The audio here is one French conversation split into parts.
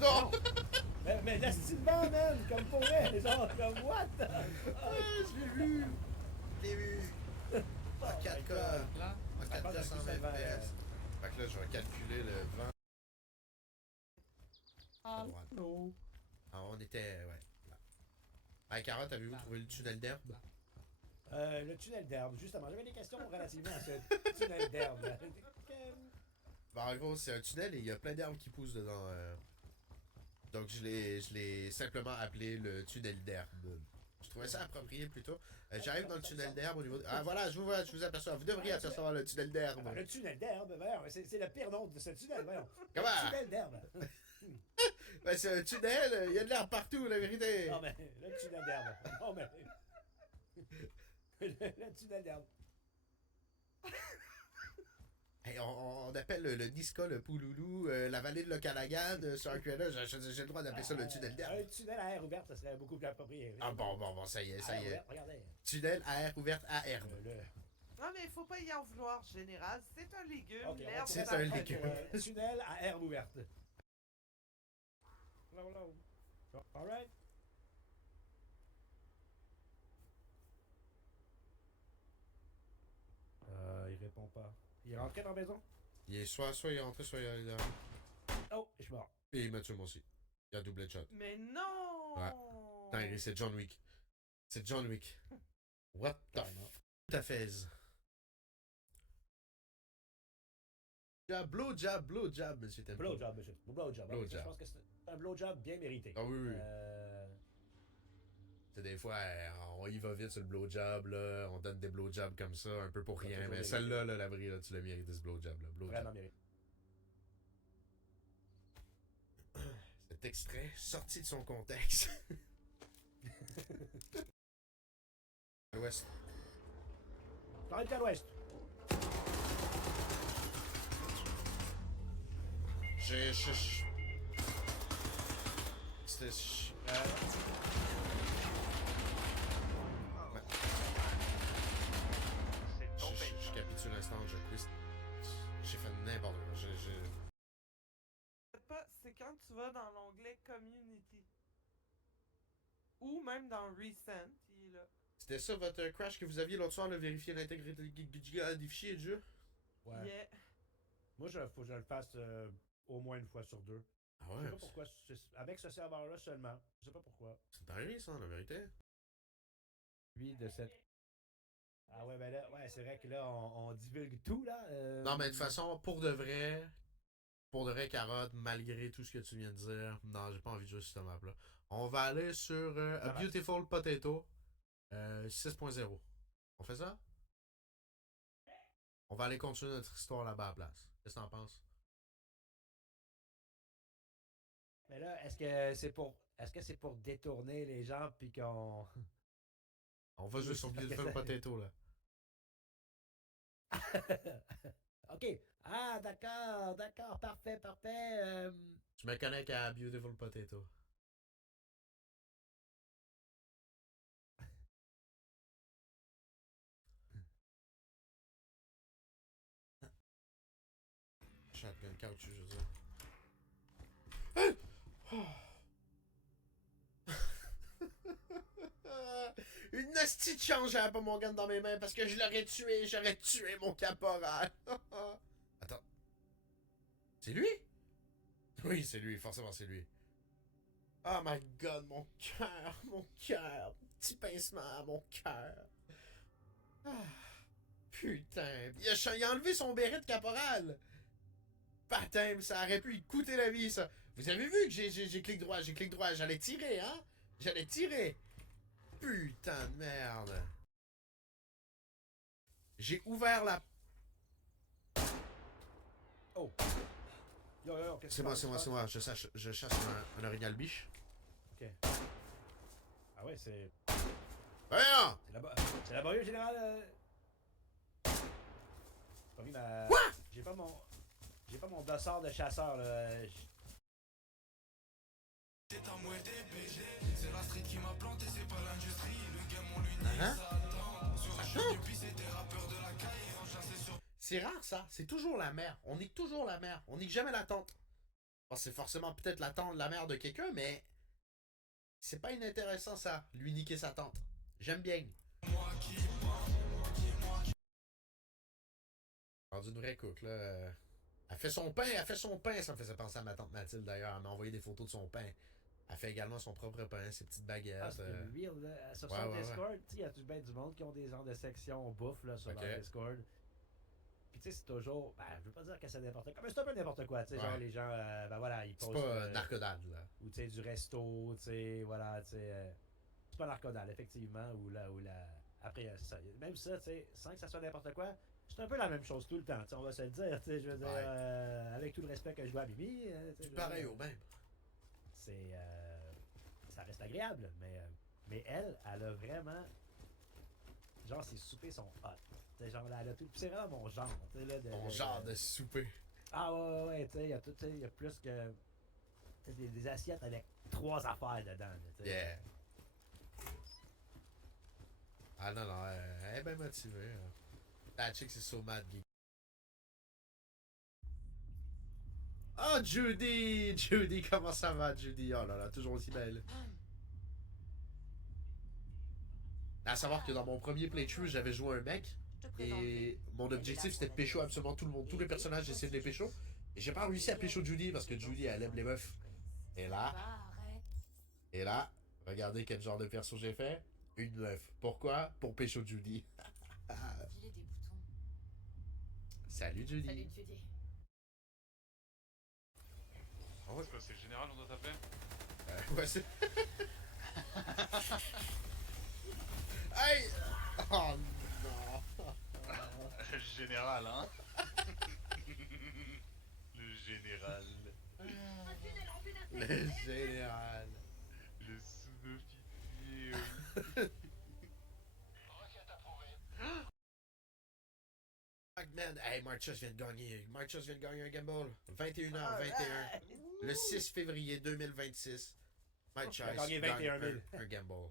Non! Mais lastiquement, man! Comme pour vrai! Genre, comme what? Je l'ai vu! Je l'ai vu! En Oh my 4K, God. Là, en Ça passe 4K un 120 coup seulement, FPS. Fait que là, je vais calculer le vent à droite. Allô? Ah, on était, ouais, là. Hey, Carotte, avez-vous là, trouvé le tunnel d'herbe? là. Le tunnel d'herbe, justement. J'avais des questions relativement à ce tunnel d'herbe. Ben, en gros, c'est un tunnel et il y a plein d'herbes qui poussent dedans. Donc, je l'ai simplement appelé le tunnel d'herbe. Je trouvais ça approprié plutôt. J'arrive dans le tunnel d'herbe au niveau. Ah, voilà, je vous aperçois. Vous devriez apercevoir le tunnel d'herbe. Le tunnel d'herbe, voyons, c'est le pire nom de ce tunnel, voyons. Comment? Le tunnel d'herbe. Ben, c'est un tunnel, il y a de l'herbe partout, la vérité. Non, mais le tunnel d'herbe. Non, mais. Le tunnel d'herbe. Hey, on appelle le Niska, le Pouloulou, la vallée de l'Okanagan, sur un QLA. J'ai le droit d'appeler ça le tunnel d'herbe. Un tunnel à air ouverte, ça serait beaucoup plus approprié. Ah bon, ça y est, ça Air y est. ouverte, regardez. Tunnel à air ouverte à herbe. Non, mais il faut pas y en vouloir, général. C'est un légume. Ok, on va L'herbe, C'est ça un prend légume. pour, tunnel à air ouverte. Alright. Il répond pas. Il est rentré dans la maison? Il est soit il est rentré, soit il est allé dehors. Oh, je suis mort. Et il m'a tué moi aussi. Il a doublé de shot. Mais non! Ouais. C'est John Wick. C'est John Wick. What the f... ta fez? Blowjob, monsieur Tempo. Blowjob, monsieur. Blowjob. Blowjob. Je pense que c'est un blowjob bien mérité. Ah oui, oui. C'est des fois, on y va vite sur le blowjob, là. On donne des blowjobs comme ça, un peu pour rien. Mais celle-là, là, la vraie, là, tu l'as mérité, ce blowjob, là. Blowjob. Vraiment mérité. Cet extrait, sorti de son contexte. À l'ouest. Arrête à l'ouest. C'était... Je capitule l'instant, je quiz. J'ai fait n'importe quoi. C'est quand tu vas dans l'onglet Community. Ou même dans Recent, il est là. C'était ça votre crash que vous aviez l'autre soir, là, vérifier l'intégrité des fichiers de jeu? Ouais. Yeah. Moi, faut que je le fasse au moins une fois sur deux. Ah Je ouais? sais pas pourquoi. Avec ce serveur-là seulement. Je sais pas pourquoi. C'est dingue ça, la vérité. Lui, de cette. Ah ouais, ben là, ouais, c'est vrai que là, on divulgue tout, là. Non, mais de toute façon, pour de vrai, Carotte, malgré tout ce que tu viens de dire, non, j'ai pas envie de jouer sur cette map-là. On va aller sur A Beautiful Potato 6.0. On fait ça? On va aller continuer notre histoire là-bas à la place. Qu'est-ce que t'en penses? Mais là, est-ce que c'est pour détourner les gens puis qu'on. On va jouer sur Beautiful Potato, là. Ok. Ah, d'accord, parfait. Je me connecte à Beautiful Potato. Shotgun caoutchouc, je veux dire. Une hostie de chance, j'avais pas mon gun dans mes mains parce que je l'aurais tué, j'aurais tué mon caporal. Attends. C'est lui? Oui, c'est lui, forcément c'est lui. Oh my god, mon cœur, petit pincement à mon cœur. Ah, putain, il a enlevé son béret de caporal. Patin, ça aurait pu lui coûter la vie, ça. Vous avez vu que j'ai clic droit, j'allais tirer, hein? J'allais tirer. Putain de merde. J'ai ouvert la... Oh. Yo, C'est moi. Je chasse un orignal biche. Ok. Ah ouais, c'est. Voyons! C'est laborieux, général. Pas mis ma. Quoi? J'ai pas mon dossard de chasseur, là. C'est à moi DPG, c'est la street qui m'a planté, c'est pas l'industrie. Le game on lui nique, Hein? ça attend. Sur un jeu depuis c'était rappeurs de la caille, on chassait sur. C'est rare ça, c'est toujours la mer. On nique toujours la mer. On nique jamais la tente. Bon, c'est forcément peut-être la mère de quelqu'un, mais c'est pas inintéressant ça, lui niquer sa tante. J'aime bien. Rendu une vraie cook, là. Elle fait son pain, Ça me faisait penser à ma tante Mathilde d'ailleurs. Elle m'a envoyé des photos de son pain. Elle fait également son propre pain, ses petites baguettes. Ah, c'est real, là. Sur ouais, son ouais, Discord, tu sais, il y a bien du monde qui ont des genres de sections bouffe, là, sur Ok. leur Discord. Puis, tu sais, c'est toujours. Ben, je veux pas dire que c'est n'importe quoi, mais c'est un peu n'importe quoi, tu sais. Ouais. Genre, les gens, ben voilà, ils C'est postent. pas narcodade, là. Ou, tu sais, du resto, tu sais, voilà, tu sais. C'est pas narcodal, effectivement, ou là, après, ça. Même ça, tu sais, sans que ça soit n'importe quoi, c'est un peu la même chose tout le temps, tu sais, on va se le dire, tu sais, je veux dire, Ouais. avec tout le respect que je dois à Mimi. Tu sais, je Tout veux pareil dire, au même. c'est ça reste agréable, mais elle a vraiment genre ses soupers sont hot. T'sais, genre elle a tout, c'est vraiment mon genre, tu sais là Mon genre de souper. Ah ouais, tu sais, il y a tout, il y a plus que des assiettes avec 3 affaires dedans, là, t'sais. Yeah. Ah non, non, elle est bien motivée. Hein. La chick, c'est so mad, geek. Oh, Judy! Judy, comment ça va, Judy? Oh là là, toujours aussi belle. À savoir que dans mon premier playthrough, j'avais joué un mec. Et mon objectif, c'était de pécho absolument tout le monde. Tous les personnages, j'essayais de les pécho. Et j'ai pas réussi à pécho Judy parce que Judy, elle aime les meufs. Et là, regardez quel genre de perso j'ai fait. Une meuf. Pourquoi? Pour pécho Judy. Filer des boutons. Salut Judy. Salut Judy. C'est quoi, c'est le général, on doit t'appeler? Ouais, c'est. Hey! Oh non! Le général, hein? Le général. Le général. Le sous-officier. Man, hey, Marchus vient de gagner. Marchus vient de gagner un gamble. 21h21. Le 6 février 2026. Marchus Il a gagné gagne 21 000. un gamble.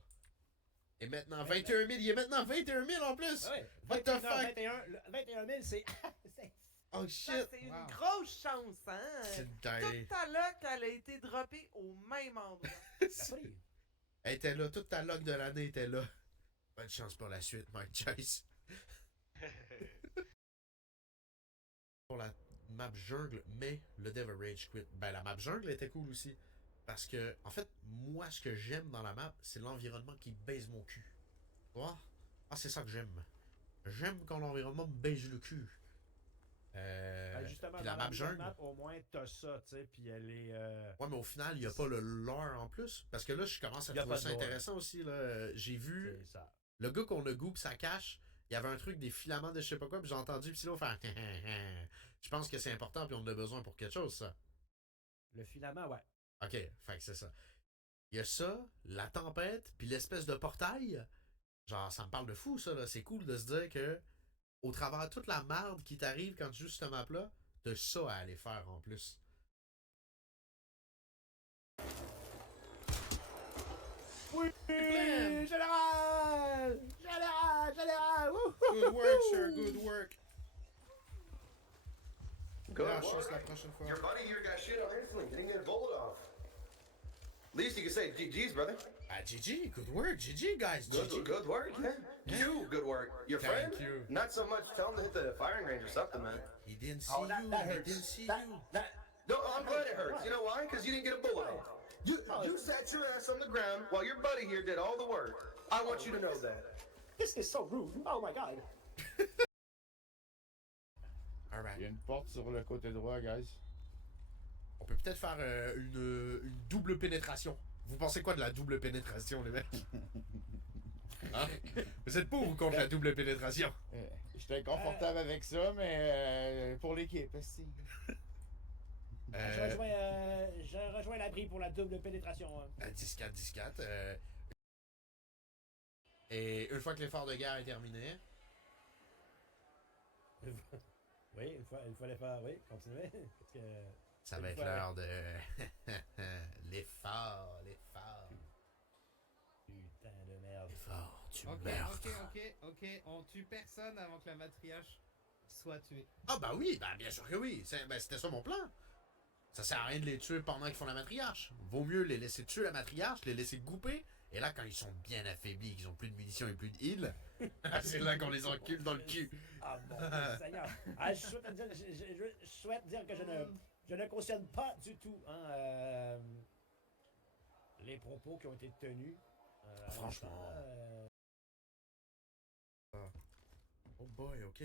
Et maintenant 21 000. Il est maintenant 21 000 en plus. Ah ouais, What the 21, fuck? 21 000, c'est Oh Ça, shit. c'est une Wow. grosse chance, hein? C'est une Toute dinguerie. ta luck, elle a été droppée au même endroit. la folie. Elle était là. Toute ta luck de l'année était là. Bonne chance pour la suite, Mike Chase. Pour la map jungle, mais le Devil Rage quit. Ben, la map jungle était cool aussi. Parce que, en fait, moi, ce que j'aime dans la map, c'est l'environnement qui baise mon cul. Tu vois? Ah, c'est ça que j'aime. J'aime quand l'environnement me baise le cul. Ben, justement, puis dans la map jungle. map, au moins, t'as ça, tu sais, puis elle est. Ouais, mais au final, il n'y a pas le lore en plus. Parce que là, je commence à Y a trouver pas de ça lore. intéressant aussi. Là. J'ai vu C'est ça. le gars qu'on a goût, ça cache. Il y avait un truc, des filaments de je sais pas quoi, puis j'ai entendu Psylo faire. Je pense que c'est important, puis on en a besoin pour quelque chose, ça. Le filament, ouais. Ok, fait que c'est ça. Il y a ça, la tempête, puis l'espèce de portail. Genre, ça me parle de fou, ça, là. C'est cool de se dire que, au travers de toute la merde qui t'arrive quand tu joues cette map-là, t'as ça à aller faire en plus. Oui! Blam! Général! Général! Wouhou! Good work, sir, good work. Good Lâche work. la prochaine fois. Your buddy here got shit on instantly. Didn't get a bullet off. Least you can say GG's, brother. Ah, GG, good work, GG, guys, Good, GG. good work. Yeah. You, good work. Your Thank friend? you. Not so much. Tell him to hit the firing range or something, man. He didn't see Oh, you, that he hurts. didn't see That- you. that- No, I'm glad it hurts. You know why? Because you didn't get a bullet off. You sat your ass on the ground while your buddy here did all the work. I want you to know that. This is so rude. Oh my god. Il y a Alright. une porte sur le côté droit, guys. On peut peut-être faire une double pénétration. Vous pensez quoi de la double pénétration, les mecs? Hein? Vous êtes pour ou contre la double pénétration? J'étais inconfortable avec ça, mais pour l'équipe, aussi. Je rejoins l'abri pour la double pénétration. 10-4, 10-4. Et une fois que l'effort de guerre est terminé, Oui, il fallait faire. Oui, continuez. Parce que. ça va être l'heure de... l'effort, l'effort. Putain de merde. L'effort, tu Ok, meurs. ok. On tue personne avant que la matriarche soit tuée. Ah bah oui, bah bien sûr que oui. C'était ça mon plan. Ça sert à rien de les tuer pendant qu'ils font la matriarche. Vaut mieux les laisser tuer la matriarche, les laisser couper, et là, quand ils sont bien affaiblis, qu'ils ont plus de munitions et plus de heal, c'est là qu'on les encule dans le cul. Ah mon Dieu Seigneur. Ah, je souhaite dire que je ne cautionne pas du tout hein, les propos qui ont été tenus. Franchement. Oh boy, ok.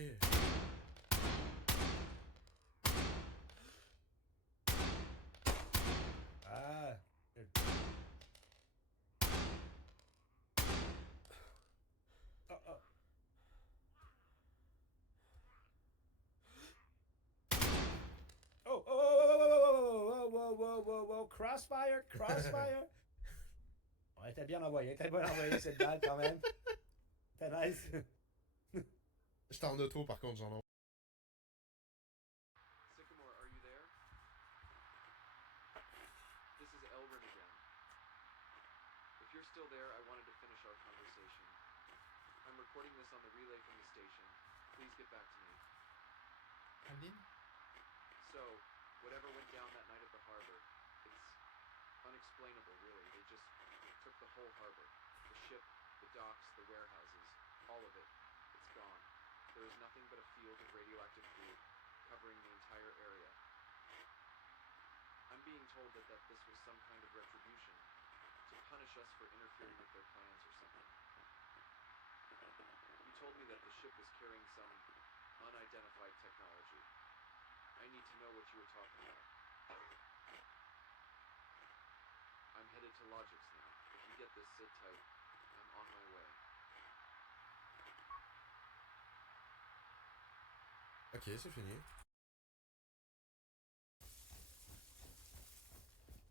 Ah. Oh, oh. Oh, oh, oh, oh, oh, oh, oh, crossfire, crossfire. On était bien envoyé, cette balle quand même. C'était nice. J'étais en auto par contre, j'en ai. Sycamore, are you there? This is Elrin again. If you're still there, I wanted to finish our conversation. I'm recording this on the relay from the station. Please get back to me. Aline? So, whatever went down that night at the harbor, it's unexplainable, really. They just took the whole harbor. The ship, the docks, the warehouses, all of it. It's gone. There is nothing but a field of radioactive food covering the entire area. I'm being told that this was some kind of retribution, to punish us for interfering with their plans or something. You told me that the ship was carrying some unidentified technology. I need to know what you were talking about. I'm headed to Logix now. If you get this, sit tight. I'm on my way. Ok, c'est fini.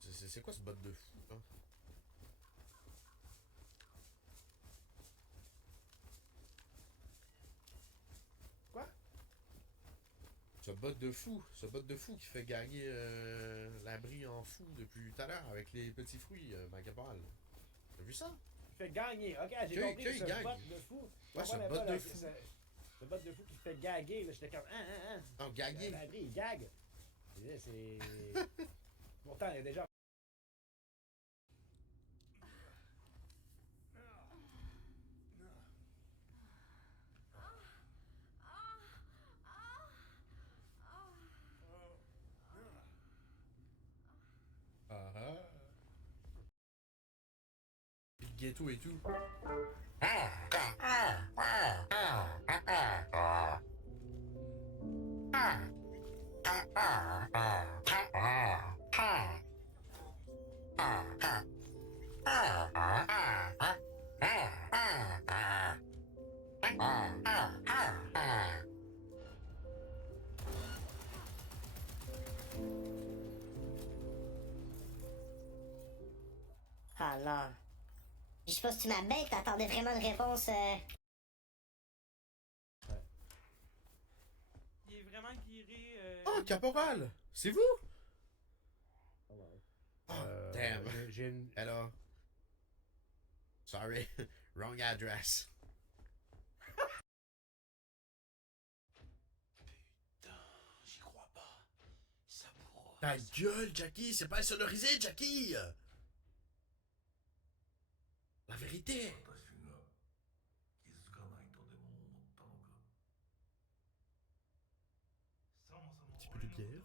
C'est quoi ce bot de fou, là? Quoi? Ce bot de fou qui fait gagner l'abri en fou depuis tout à l'heure avec les petits fruits, ma caporale. T'as vu ça? Il fait gagner. Ok, j'ai Que- compris que que il ce gagne. bot de fou. Ouais, ce comprenais bot pas, de là, fou. Ce bot de fou qui fait gaguer, là, j'étais comme Non, gagner. L'abri, il gague. C'est. Pourtant, il y a déjà. Ah ah. Puis le ghetto et tout. Ah non. Je suppose que tu m'appelles, t'attendais vraiment une réponse. Il est vraiment guéri. Oh, caporal! C'est vous? Oh, damn. J'ai une. Hello. Sorry. Wrong address. J'y crois pas. Ça pourra. Ta gueule, Jackie! C'est pas sonorisé, Jackie! La vérité! Un petit peu de bière.